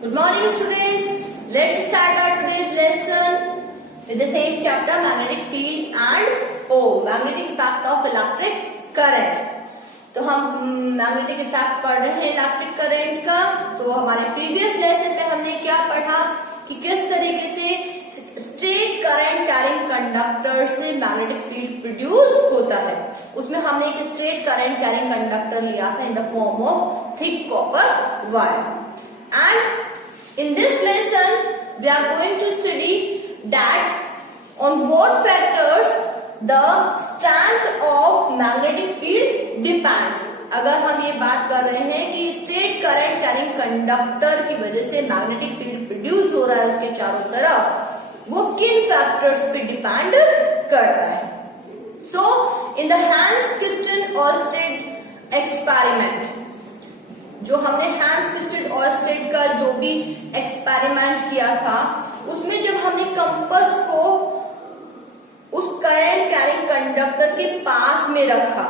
Good morning, students. Let's start our today's lesson with the same chapter, magnetic field and magnetic effect of electric current. तो हम magnetic effect पढ़ रहे हैं electric current का। तो हमारे प्रीवियस लेसन में हमने क्या पढ़ा कि किस तरीके से स्ट्रेट करंट कैरिंग कंडक्टर से मैग्नेटिक फील्ड प्रोड्यूस होता है। उसमें हमने एक स्ट्रेट करंट कैरिंग कंडक्टर लिया था in the form of thick copper wire. And in this lesson, we are going to study that on what factors the strength of magnetic field depends. अगर हम ये बात कर रहे हैं कि स्ट्रेट करंट कैरिंग कंडक्टर की वजह से मैग्नेटिक फील्ड प्रोड्यूस हो रहा है उसके चारों तरफ, वो किन फैक्टर्स पे डिपेंड करता है। So in the Hans Christian Oersted experiment, जो हमने हैंस क्रिस्टन ऑर्स्टेड का जो भी एक्सपेरिमेंट किया था, उसमें जब हमने कंपास को उस करंट कैरिंग कंडक्टर के पास में रखा,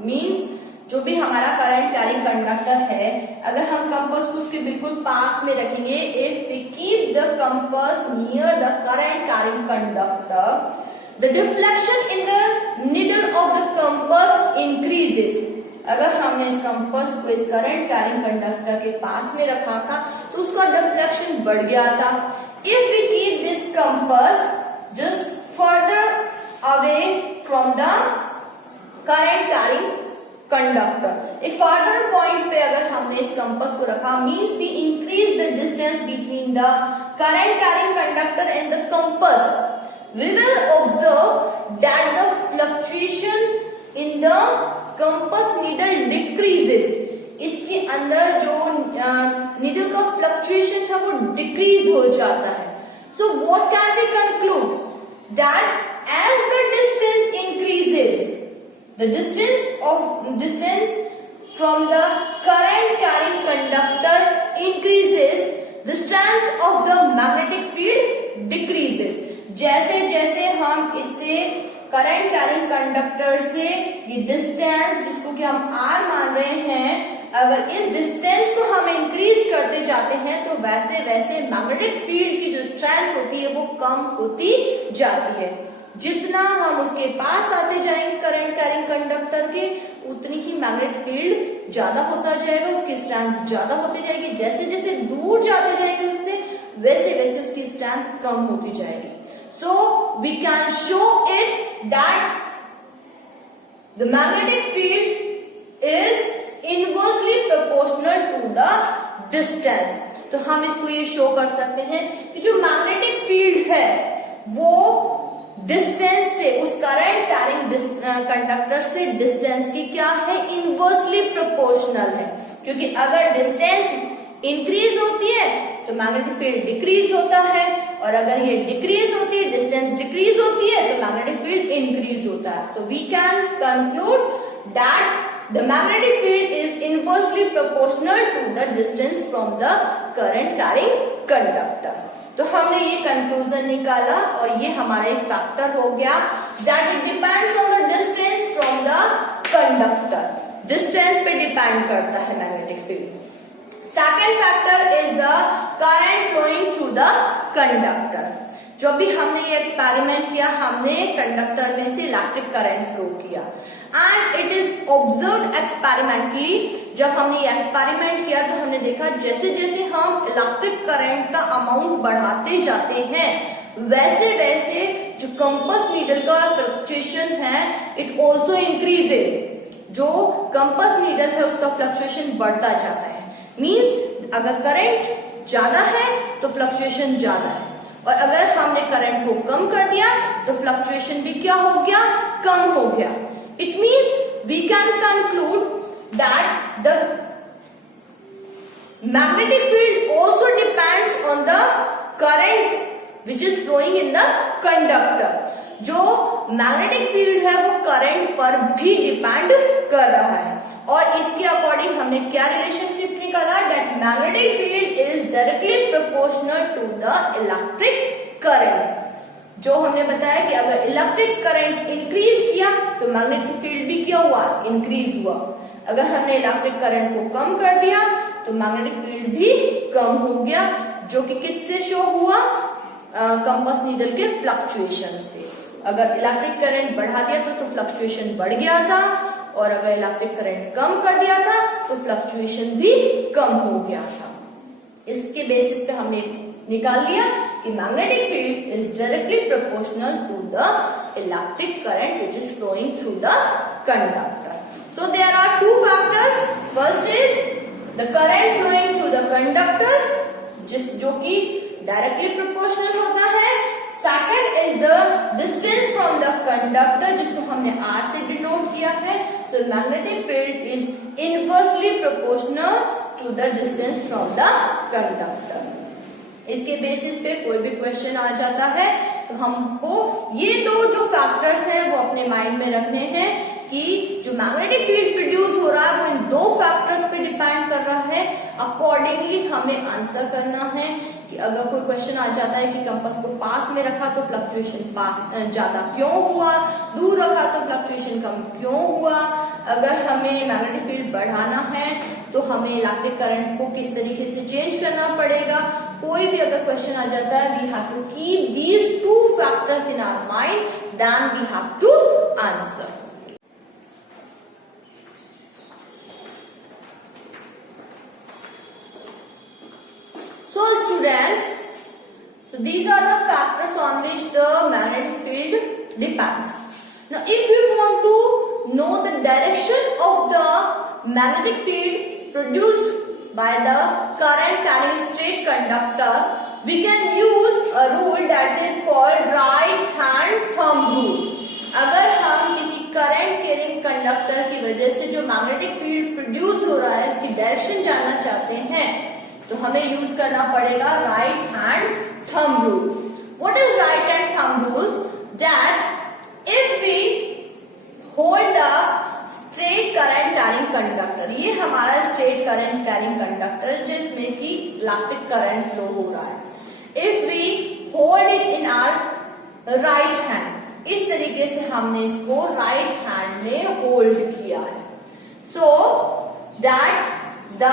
मींस जो भी हमारा करंट कैरिंग कंडक्टर है, अगर हम कंपास को उसके बिल्कुल पास में रखेंगे, if we keep the compass near the current carrying conductor, the deflection in the needle of the compass increases. अगर हमने इस कंपास को इस करंट कैरिंग कंडक्टर के पास में रखा था तो उसका डिफ्लेक्शन बढ़ गया था। If we keep this compass just further away from the current carrying conductor, एक फर्दर पॉइंट पे अगर हमने इस कंपास को रखा, means we increase the distance between the current carrying conductor and the compass, we will observe that the fluctuation in the compass needle decreases. इसके अंदर जो नीडल का फ्लक्चुएशन था वो डिक्रीज हो जाता है। So what can we conclude that as the distance increases, the distance from the current carrying conductor increases, the strength of the magnetic field decreases। जैसे जैसे हम इससे करंट कैरिंग कंडक्टर से ये डिस्टेंस, जिसको कि हम R मान रहे हैं, अगर इस डिस्टेंस को हम इंक्रीज करते जाते हैं तो वैसे वैसे मैग्नेटिक फील्ड की जो स्ट्रेंथ होती है वो कम होती जाती है। जितना हम उसके पास आते जाएंगे करंट कैरिंग कंडक्टर के, उतनी ही मैग्नेटिक फील्ड ज्यादा होता जाएगा, उसकी स्ट्रेंथ ज्यादा होती जाएगी। जैसे जैसे दूर जाते जाएंगे उससे, वैसे वैसे उसकी स्ट्रेंथ कम होती जाएगी। So we can show it that the magnetic field is inversely proportional to the distance. तो हम इसको ये शो कर सकते हैं कि जो मैग्नेटिक फील्ड है वो डिस्टेंस से, उस करंट कैरिंग कंडक्टर से डिस्टेंस की क्या है, इनवर्सली प्रोपोर्शनल है। क्योंकि अगर डिस्टेंस इंक्रीज होती है तो मैग्नेटिक फील्ड डिक्रीज होता है, और अगर ये डिक्रीज होती है, डिस्टेंस डिक्रीज होती है, तो मैग्नेटिक फील्ड इंक्रीज होता है। So we can conclude that the magnetic field is inversely proportional to the distance from the current carrying conductor. तो हमने ये कंक्लूजन निकाला और ये हमारा एक फैक्टर हो गया that it depends on the distance from the conductor. Distance पे डिपेंड करता है magnetic field. Second factor is the current flowing through the conductor. जो भी हमने ये एक्सपेरिमेंट किया, हमने कंडक्टर में से इलेक्ट्रिक करंट फ्लो किया and it is observed experimentally. जब हमने ये एक्सपेरिमेंट किया तो हमने देखा जैसे जैसे हम इलेक्ट्रिक करंट का अमाउंट बढ़ाते जाते हैं, वैसे वैसे जो कंपास नीडल का फ्लक्चुएशन है इट ऑल्सो इंक्रीजेज। जो कंपास नीडल है उसका फ्लक्चुएशन बढ़ता जाता है। मींस अगर करंट ज्यादा है तो फ्लक्चुएशन ज्यादा है, और अगर हमने करंट को कम कर दिया तो फ्लक्चुएशन भी क्या हो गया, कम हो गया। It means we can conclude that the magnetic field also depends on the current which is flowing in the conductor। जो मैग्नेटिक फील्ड है वो करंट पर भी डिपेंड कर रहा है, और इसके अकॉर्डिंग हमने क्या रिलेशनशिप निकाला, that magnetic field is directly proportional to the electric current. जो हमने बताया कि अगर इलेक्ट्रिक करंट इंक्रीज किया तो मैग्नेटिक फील्ड भी क्या हुआ, इंक्रीज हुआ। अगर हमने इलेक्ट्रिक करंट को कम कर दिया तो मैग्नेटिक फील्ड भी कम हो गया, जो कि किससे शो हुआ? कंपास नीडल के फ्लक्चुएशन से। अगर इलेक्ट्रिक करंट बढ़ा दिया तो फ्लक्चुएशन बढ़ गया था, और अगर इलेक्ट्रिक करंट कम कर दिया था तो फ्लक्चुएशन भी कम हो गया था। इसके बेसिस पे हमने निकाल लिया कि magnetic field is directly proportional to the electric current which is flowing through the conductor. So there are two factors. First is the current flowing through the conductor, जो कि डायरेक्टली प्रोपोर्शनल होता है। Second is the distance from the conductor, जिसको हमने R से denote किया है। So magnetic field is inversely proportional to the distance from the conductor. इसके बेसिस पे कोई भी क्वेश्चन आ जाता है तो हमको ये दो जो फैक्टर्स हैं वो अपने माइंड में रखने हैं कि जो मैग्नेटिक फील्ड प्रोड्यूस हो रहा है वो इन दो फैक्टर्स पे डिपेंड कर रहा है। अकॉर्डिंगली हमें आंसर करना है कि अगर कोई क्वेश्चन आ जाता है कि कंपास को पास में रखा तो फ्लक्चुएशन पास ज्यादा क्यों हुआ, दूर रखा तो फ्लक्चुएशन कम क्यों हुआ। अगर हमें मैग्नेटिक फील्ड बढ़ाना है तो हमें इलेक्ट्रिक करंट को किस तरीके से चेंज करना पड़ेगा। कोई भी अगर क्वेश्चन आ जाता है, we have to keep these two factors in our mind, then we have to answer. So students, so these are the factors on which the magnetic field depends. Now if you want to know the direction of the magnetic field produced by the current carrying straight conductor, we can use a rule that is called right hand thumb rule. अगर हम किसी current carrying conductor की वजह से जो magnetic field produce हो रहा है उसकी डायरेक्शन जानना चाहते हैं तो हमें यूज करना पड़ेगा right hand thumb rule. What is right hand thumb rule? That if we hold the straight current carrying conductor, ये हमारा स्ट्रेट करंट कैरिंग कंडक्टर जिसमें कि इलेक्ट्रिक करंट फ्लो हो रहा है। If we hold it in our right hand, इस तरीके से हमने इसको राइट हैंड में होल्ड किया है, so that the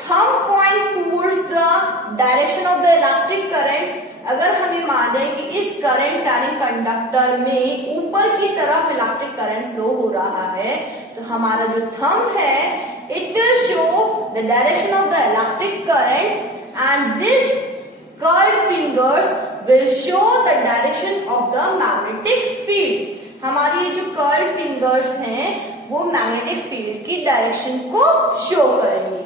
thumb point towards the direction of the electric current. अगर हम ये मान रहे हैं कि इस करंट कैरिंग कंडक्टर में ऊपर की तरफ इलेक्ट्रिक करंट फ्लो हो रहा है तो हमारा जो थंब है it will show the direction of the electric current and this curled fingers will show the direction of the magnetic field. हमारी ये जो कर्ल्ड फिंगर्स हैं वो मैग्नेटिक फील्ड की डायरेक्शन को शो करेंगे।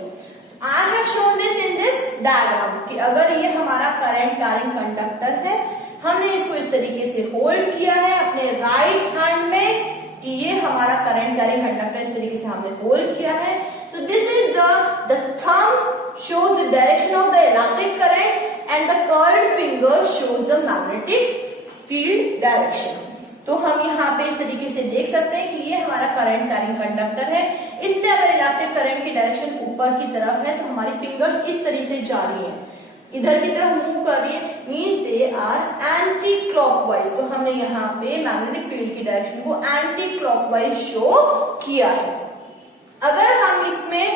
I have shown this in this diagram कि अगर ये हमारा करंट कैरिंग कंडक्टर है, हमने इसको इस तरीके से होल्ड किया है अपने राइट हैंड में कि ये हमारा करंट कैरिंग कंडक्टर इस तरीके से हमने होल्ड किया है। So this is the thumb shows the direction of the electric current and the curled finger shows the magnetic field direction. तो हम यहाँ पे इस तरीके से देख सकते हैं कि ये हमारा करंट कैरिंग कंडक्टर है, इसमें अगर इलेक्ट्रिक करंट की डायरेक्शन ऊपर की तरफ है तो हमारी फिंगर्स इस तरीके से जा रही है, इधर की तरफ मूव कर रही है, means they are anti clockwise. तो हमने यहाँ पे मैग्नेटिक फील्ड की डायरेक्शन को एंटी क्लॉकवाइज शो किया है। अगर हम इसमें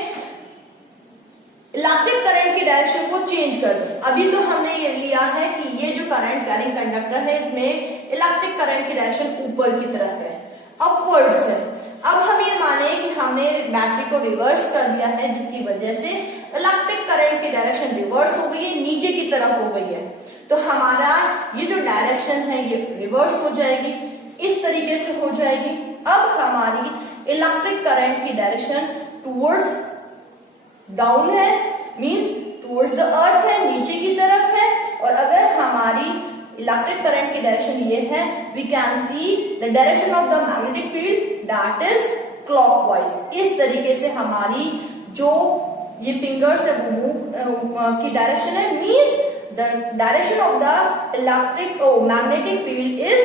इलेक्ट्रिक करंट की डायरेक्शन को चेंज कर दें, अभी तो हमने ये लिया है कि ये जो करंट कैरिंग कंडक्टर है इसमें इलेक्ट्रिक करंट की डायरेक्शन ऊपर की तरफ है, अपवर्ड्स है। अब हम ये माने कि हमने बैटरी को रिवर्स कर दिया है जिसकी वजह से इलेक्ट्रिक करंट की डायरेक्शन रिवर्स हो गई है, नीचे की तरफ हो गई है, तो हमारा ये जो डायरेक्शन है ये रिवर्स हो जाएगी, इस तरीके से हो जाएगी। अब हमारी इलेक्ट्रिक करंट की डायरेक्शन टुवर्ड्स डाउन है, मींस टुवर्ड्स द अर्थ है, नीचे की तरफ है। और अगर हमारी इलेक्ट्रिक करंट की डायरेक्शन ये है, we can see the direction of the magnetic field that is clockwise. इस तरीके से हमारी जो ये फिंगर्स है वो की डायरेक्शन है, means the direction of the electric magnetic field is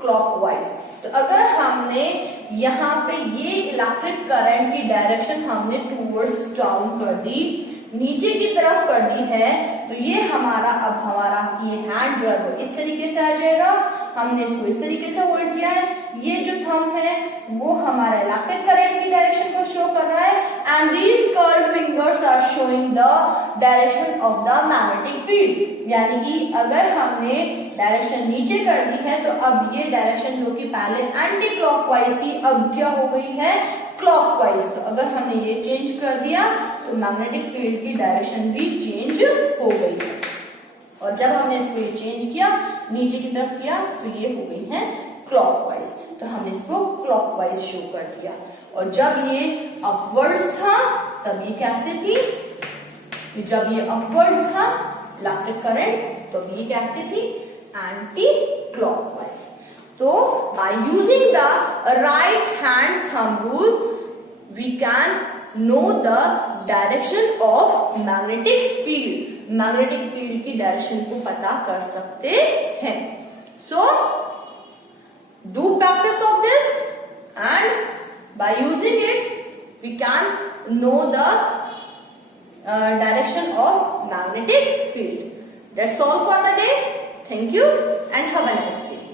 clockwise. तो अगर हमने यहाँ पे ये इलेक्ट्रिक करंट की डायरेक्शन हमने टूवर्ड्स डाउन कर दी, नीचे की तरफ कर दी है, तो ये हमारा अब हमारा ये हैंड जो है वो इस तरीके से आ जाएगा। हमने इसको इस तरीके से होल्ड किया है, ये जो थंब है वो हमारा इलेक्ट्रिक करंट की डायरेक्शन को शो कर रहा है and these curved fingers are showing the direction of the magnetic field. यानी कि अगर हमने डायरेक्शन नीचे कर दी है तो अब ये डायरेक्शन जो कि पहले एंटी क्लॉकवाइज थी अब क्या हो गई है क्लॉकवाइज। तो अगर हमने ये चेंज कर दिया तो मैग्नेटिक फील्ड की डायरेक्शन भी चेंज हो गई है। और जब हमने इसको चेंज किया नीचे की तरफ किया तो ये हो गई है क्लॉकवाइज। तो हमने इसको क्लॉकवाइज शो कर दिया। और जब ये अपवर्ड्स था तब ये कैसे थी, जब ये अपवर्ड था इलेक्ट्रिक करंट तो ये कैसे थी एंटी क्लॉकवाइज। तो by using the right hand thumb rule we can know the direction of magnetic field. Magnetic field की डायरेक्शन को पता कर सकते हैं। सो do practice of this and by using it we can know the direction of magnetic field. That's all for the day. Thank you and have a nice day.